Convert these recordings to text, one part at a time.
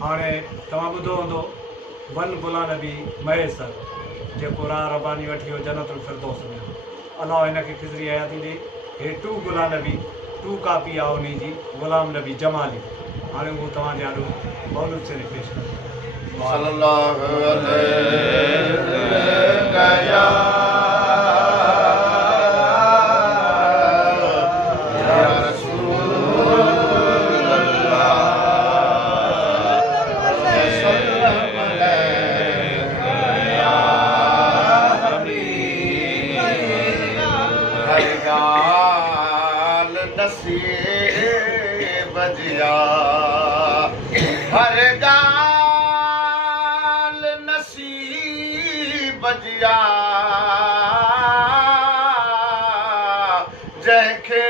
हाणे तव्हां ॿुधो हूंदो वन बुला नबी मयसर जेको राह रबानी वठी वियो जन्नतुल फिरदौस में, अलाह हिनखे खिज़री हयाती ॾे। हे टू गुला नबी टू कापी आहे उन जी ग़ुलाम नबी जमाली। हाणे उहो तव्हांजे आॾो मौलूद शरीफ़ पेश कंदो। सल्लल्लाहु अलैहि हर गाल नसीब बजिया जंहिंखे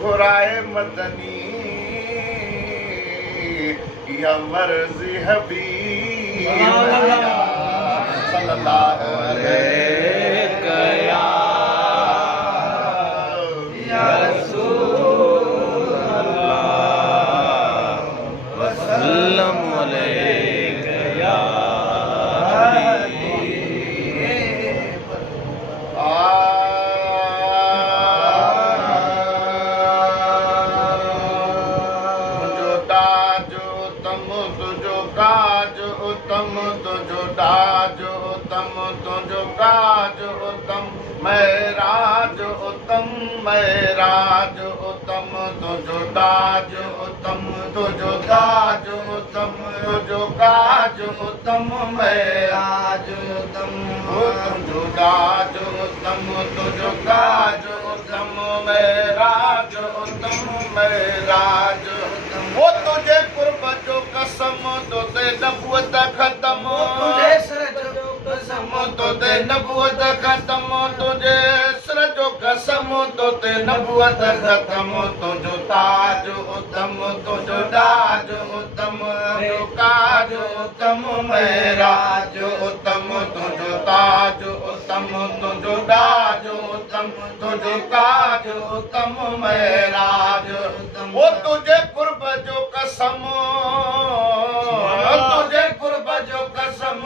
घुराए मदनी या मर्ज़ी हबीब सल्लल्लाहु अलैहि मेराज उत्तम मेराज उत्तम तुझो ताज उत्तम तुझो ताज उत्तम तुझो काज उत्तम मेराज उत्तम तुझो ताज उत्तम तुझो काज उत्तम मेराज उत्तम मेराज उत्तम। वो तुझे कुर्ब जो कसम तो ते नबूवत खत्म तुझे सर जो कसम तो ते नबूवत खत्म तुझे सर जो कसम तो ते नबूवत खत्म तुझो ताज उत्तम तुझो ताज उत्तम तुझो काज उत्तम मेराज उत्तम तुझो ताज उत्तम तुझो ताज उत्तम तुझो काज उत्तम मेराज उत्तम। वो तुझे कुर्ब जो कसम तुझे कुर्ब जो कसम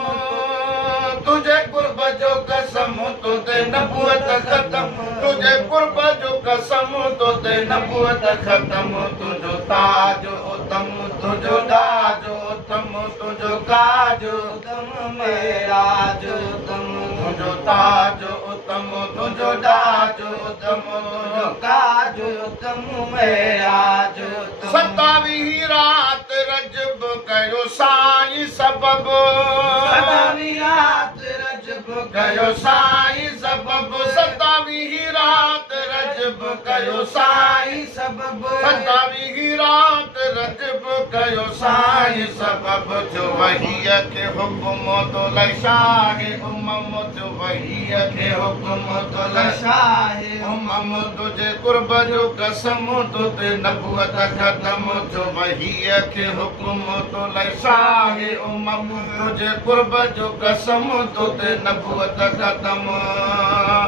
तुझे कुर्ब जो कसम तुझे नबूवत खत्म तुझे कुर्ब जो कसम तुझे नबूवत खत्म तुझो ताज उत्तम तुझो ताज उत्तम तुझो काज उत्तम मेराज उत्तम तुझो ताज उत्तम तुझो ताज उत्तम तुझो काज उत्तम मेराज उत्तम। 27 रात रजब कयो साईं सबब 27 रात रजब कयो साईं सबब 27 रात रजब कयो साईं सबब 27 रात रजब कयो साईं सबब जो वहीअ खे हुकुम तो लशाहे उमम जो वहीअ खे हुकुम तो लशाहे उमम तुझे कुर्ब जो कसम तुझे नबूवत खत्म जो वहीअ खे हुकुम तो लशाहे उमम तुझे कुर्ब जो कसम तुझे नबूवत खत्म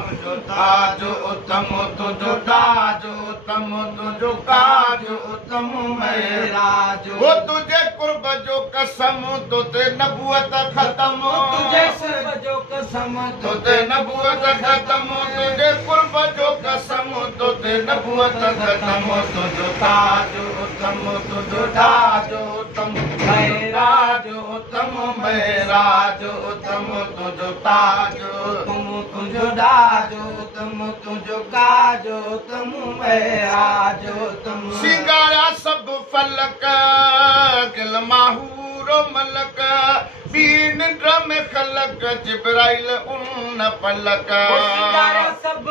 तुझो ताज उत्तम तुझो ताज उत्तम तुझो काज उत्तम मेराज। वो तुझे कुर्ब जो कसम तुझे नबूवत खत्म तुझे कुर्ब जो कसम तुझे नबूवत खत्म तुझे कुर्ब जो कसम तुझे नबूवत खत्म तुझो ताज उत्तम तुझो ताज उत्तम मेराज उत्तम मेराज उत्तम तुझो ताज उत्तम तुझो ताज उत्तम तुझो काज उत्तम मेराज उत्तम। सिंगारा सब फलक गिल माहूर मलक बी निंद्र में खलक जिब्राइल उन पलक सब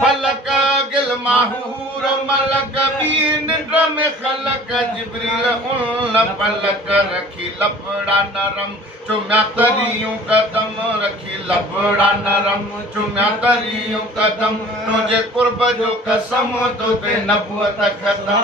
फलक गिल माहूर मलक बी निंद्र में खलक जिब्रील उन पलक रखी लपड़ा नरम चुम्या तरियूं कदम रखी लपड़ा नरम चुम्या तरियूं कदम तुझे कुर्ब जो कसम तुझे नबूवत खत्म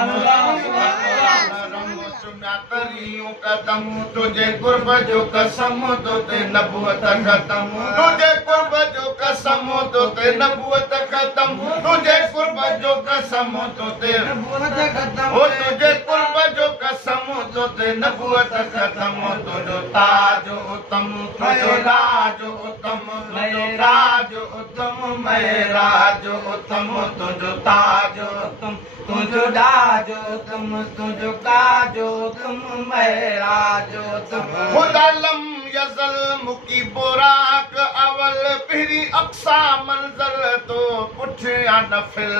चुम्या तरियूं कदम तुझे कुर्ब जो कसम तुझे नबूवत खत्म तुझे कुर्ब जो कसम तुझे नबूवत खत्म तुझे कुर्ब जो कसम तुझे नबूवत खत्म तुझे कुर्ब जो कसम तो ते नबूवत खत्म तुझो ताज उत्तम तुझो राज उत्तम तुझो राज उत्तम मैं राज उत्तम तुझो ताज उत्तम तुझो राज उत्तम तुझो काज उत्तम मैं राज उत्तम खुदा लम यजल मुकी बोराक अवल फिरी अक्सा मंजर तो पुठिया नफिल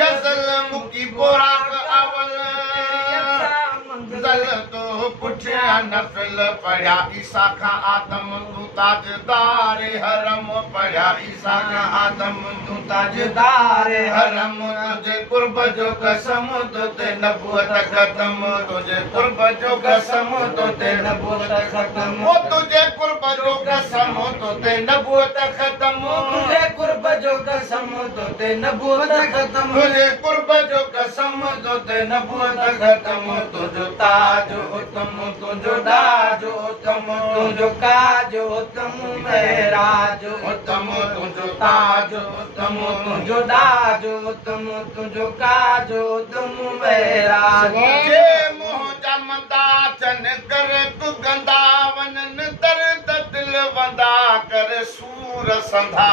यजल मुकी बोराक अवल मंजर तो पुठिया नफिल पढ़िया ईसा का आदम तू ताजदार हरम पढ़िया ईसा का आदम तू ताजदार हरम तुझे कुर्ब जो कसम तो ते नबूवत खत्म तुझे कुर्ब जो कसम तो ते नबूवत खत्म वो तुझे कुर्ब जो कसम तो ते नबूवत खत्म तुझे कुर्ब जो कसम तो ते नबूवत खत्म तुझे कुर्ब जो कसम तो ते नबूवत खत्म तुझो ताज उत्तम तुझो दाज उत्तम तुझो काज उत्तम मेराज उत्तम तुझो ताज उत्तम तुझो दाज उत्तम तुझो काज उत्तम मेराज जे मोह जमदा चन कर तु गंदा वनन दर्द दिल वंदा कर सूर संधा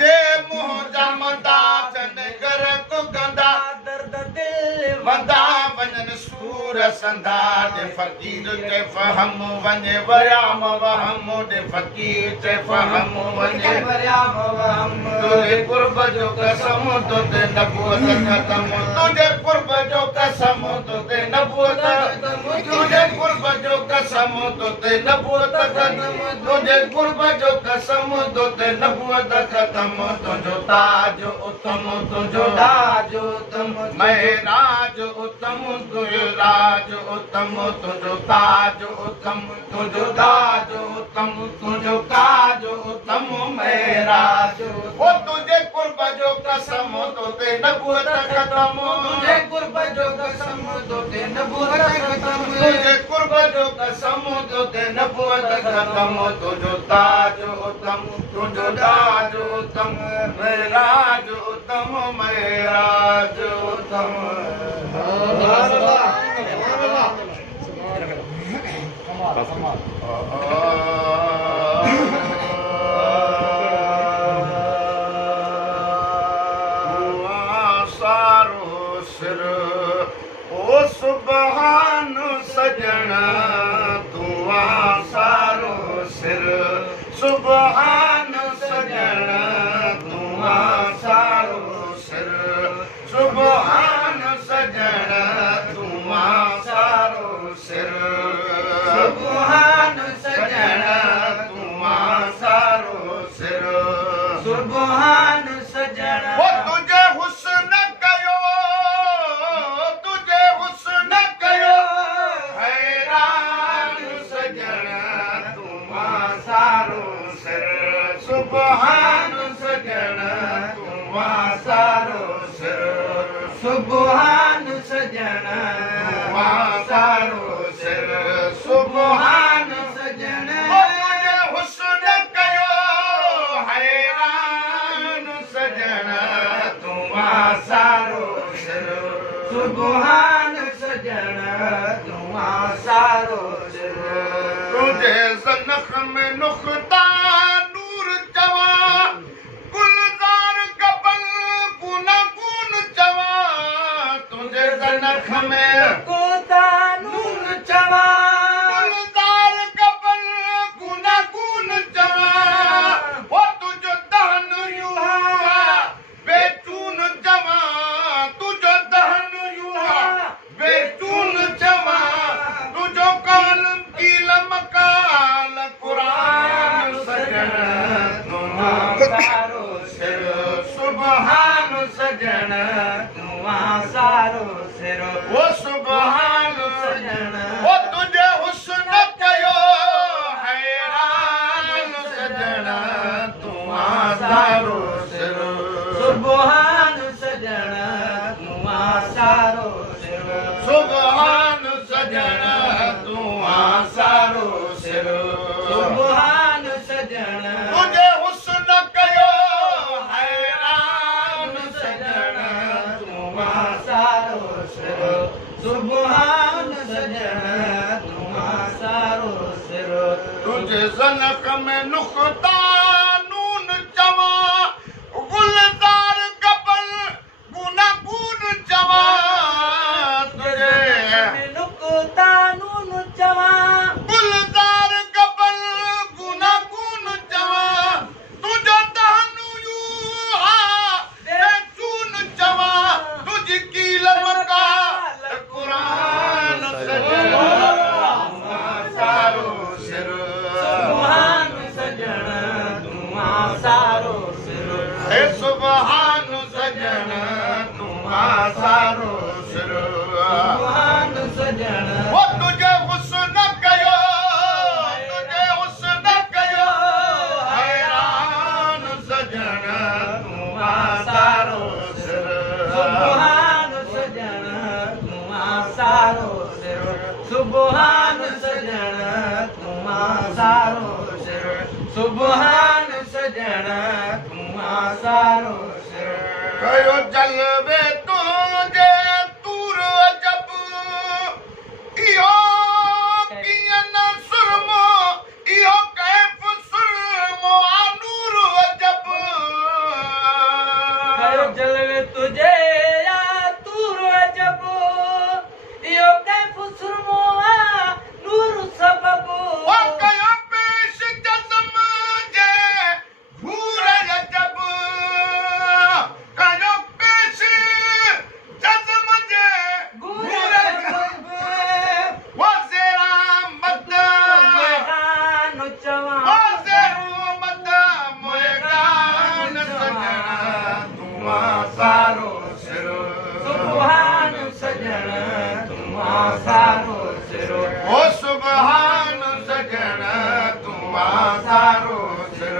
जे मोह जमदा चन कर तु गंदा दर्द दिल वंदा वनन सूर संधा दे फकीर ते फहम वने वराम वहम दे फकीर ते फहम वने वराम वहम तुझे कुर्ब जो कसम तो ते नबूवत खत्म तुझे कुर्ब जो कसम तो ते नबूवत खत्म तुझे कुर्ब जो कसम तो ते नबूवत खत्म तुझे कुर्ब जो कसम तो ते नबूवत खत्म तुझो ताज उत्तम तुझो राज उत्तम मैं राज उत्तम तुझो राज उत्तम तुझो ताज उत्तम तुझो दाज उत्तम तुझो काज उत्तम मैं राज वो तुझे कुर्ब जो कसम तो ते नबूवत खत्म तुझे कुर्ब जो कसम तो ते नबूवत खत्म तुझे कुर्ब जो कसम तो ते नबूवत खत्म तुझो ताज उत्तम तुझो दाज उत्तम मैं राज उत्तम मैं राज उत्तम सारो सिर ओ सुबहान सजन तू सारो सिर सुबहान सजन तू सारो सिर सुबहान सजन तू सारो सिर सुबहान सजन तू सारो सिर सुबहान सजन वो तुझे हुस्न कयो तुझे हुस्न कयो हैरान सजन तू सारो सिर सुबहान सजन तू सारो सिर सुबहान सजन तू सारो सिर सुबहान सजन तुझे हुस्न कयो हैरान सजन तू सारो सिर सुबहान सजन तू सारो सिर तुझे ज़नख़ में नुख्ता नूर जवा गुलजार कपल गुना गुन जवा तुझे ज़नख़ में नुख्ता नूर जवा गुलजार कपल गुना गुन जवा वो तुझो दहन युहा बेचून जवा तुझो दहन युहा बेचून जवा तुझो काल कील मकाल कुरान सजन तू सारो सिर सुबहान सजन तू सारो सिर वो सुबहान सजन वो तुझे हुस्न कयो हैरान सजन तू सारो सिर सुबहान सजन तू सारो सिर सुबहान सजन तू सारो सिर सुबहान सजन तुझे हुस्न कयो हैरान सजन तू सारो सिर सुभान सजण तूं सारो सिर तुझे ज़नक़ में नुक़्ता नून चवां गुलज़ार कबल गुनागून चवां तुझे नुक़्ता नून चवां गुलज़ार कबल गुनागून चवां तुझो दहनु यूं हा चून चवां तुझी कील मकाल क़ुरान सजण सारो सिर सुभान सजण तूं सारो सिर हे सुभान सजण तूं सारो सिर सुभान सजण वो तुझे हुस्न कयो तुझे हुस्न कयो हैरान सजण तूं सारो सिर सुभान सजण तूं सारो सिर सुभान सजण तूं सारो सिर सुभान सजण तूं सारो सिर कयो जलवे तुझे तूर अजब इहो कीअं न सुरमो इहो कैफ़ सुरमो आ नूर अजब कयो जलवे तुझे या तूर अजब इहो कैफ़ सुरमो आ नूर सबब वो कयो पेश जज़म जे भूर अजब कयो पेश जज़म जे भूर अजब वो ज़ेरा मद मैदान चवां वो ज़ेरो मद मैदान सजण तूं सारो सिर सुभान सजण तूं सारो सिर ओ सुभान सजण तूं सारो सिर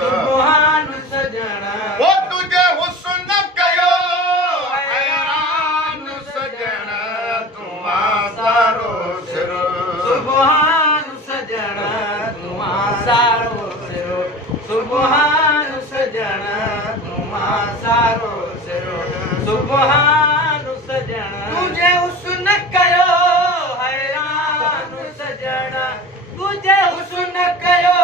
सुभान सजण वो तुझे हुस्न कयो हैरान सजण तूं सारो सिर सुभान सजण तूं सारो सिर सुभान सजण तूं सारो सिर सुभान सजण तुझे हुस्न कयो हैरान सजण तुझे हुस्न कयो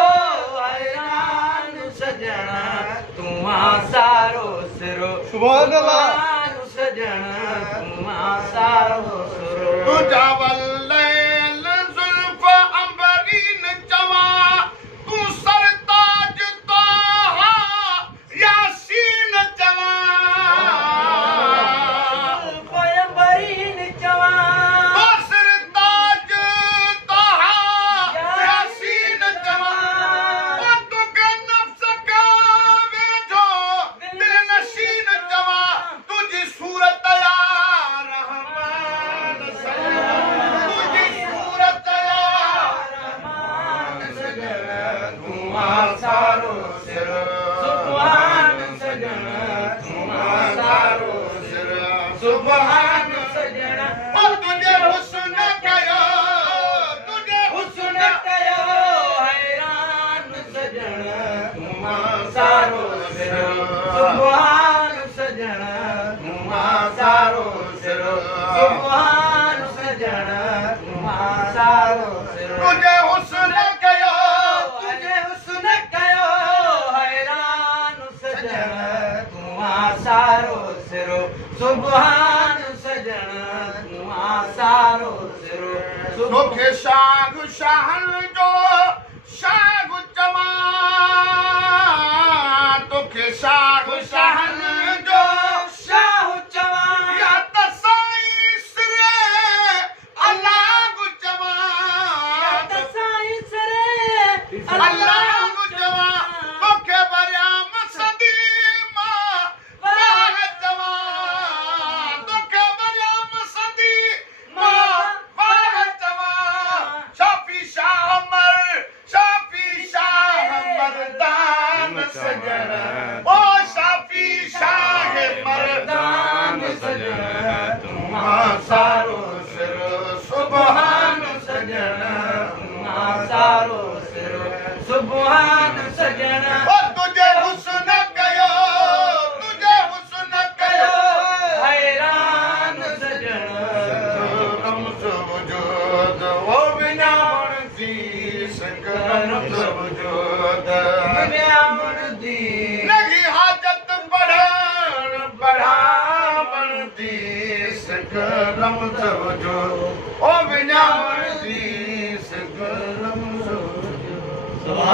हैरान सजण तूं सारो सिर सुभान अल्लाह। सुभान सजण तूं सारो सिर तुझा वल्लैल ज़ुल्फ़ अंबरीन चवां तूं सरताज तोहा यासीन चवां पयंबरीन चवां तो सरताज तोहा यासीन चवां वो तुके नफ्स का वेझो दिल नशीन चवां तुझी सूरत या रहमान सजण तुझी सूरत या रहमान सजण तूं सारो सिर सुभान सजण तूं सारो सिर सुभान सजण ओ तुझे हुस्न कयो तुझे हुस्न कयो हैरान सजण तूं सारो सिर सुभान सजण तूं सारो सिर सुभान सजण तूं सारो सिर तुझे हुस्न कयो तुझे हुस्न कयो हैरान सजण तूं सारो सिर सुभान सजण तूं सारो सिर तोखे शाग शाहन जो शाग चवां तोखे शाग शाहन जो शाह चवां या त साईं सिरे अलाह चवां त साईं सरे अलाह चवां तोखे वरियाम सदी मां बाग चवां तोखे वरियाम सदी मां बाग चवां शाफी शाह मर्दान सजण ओ शाफी शाह मर्दान सजण तूं सारो सिर सुभान सजण तूं सारो सिर सुभान सजण ओ तुझे हुस्न कयो तुझे हुस्न कयो हैरान सजण करम तुझो विञामण दी लगी हाजत बढ़ावण दी करम तुझो ओ विञामण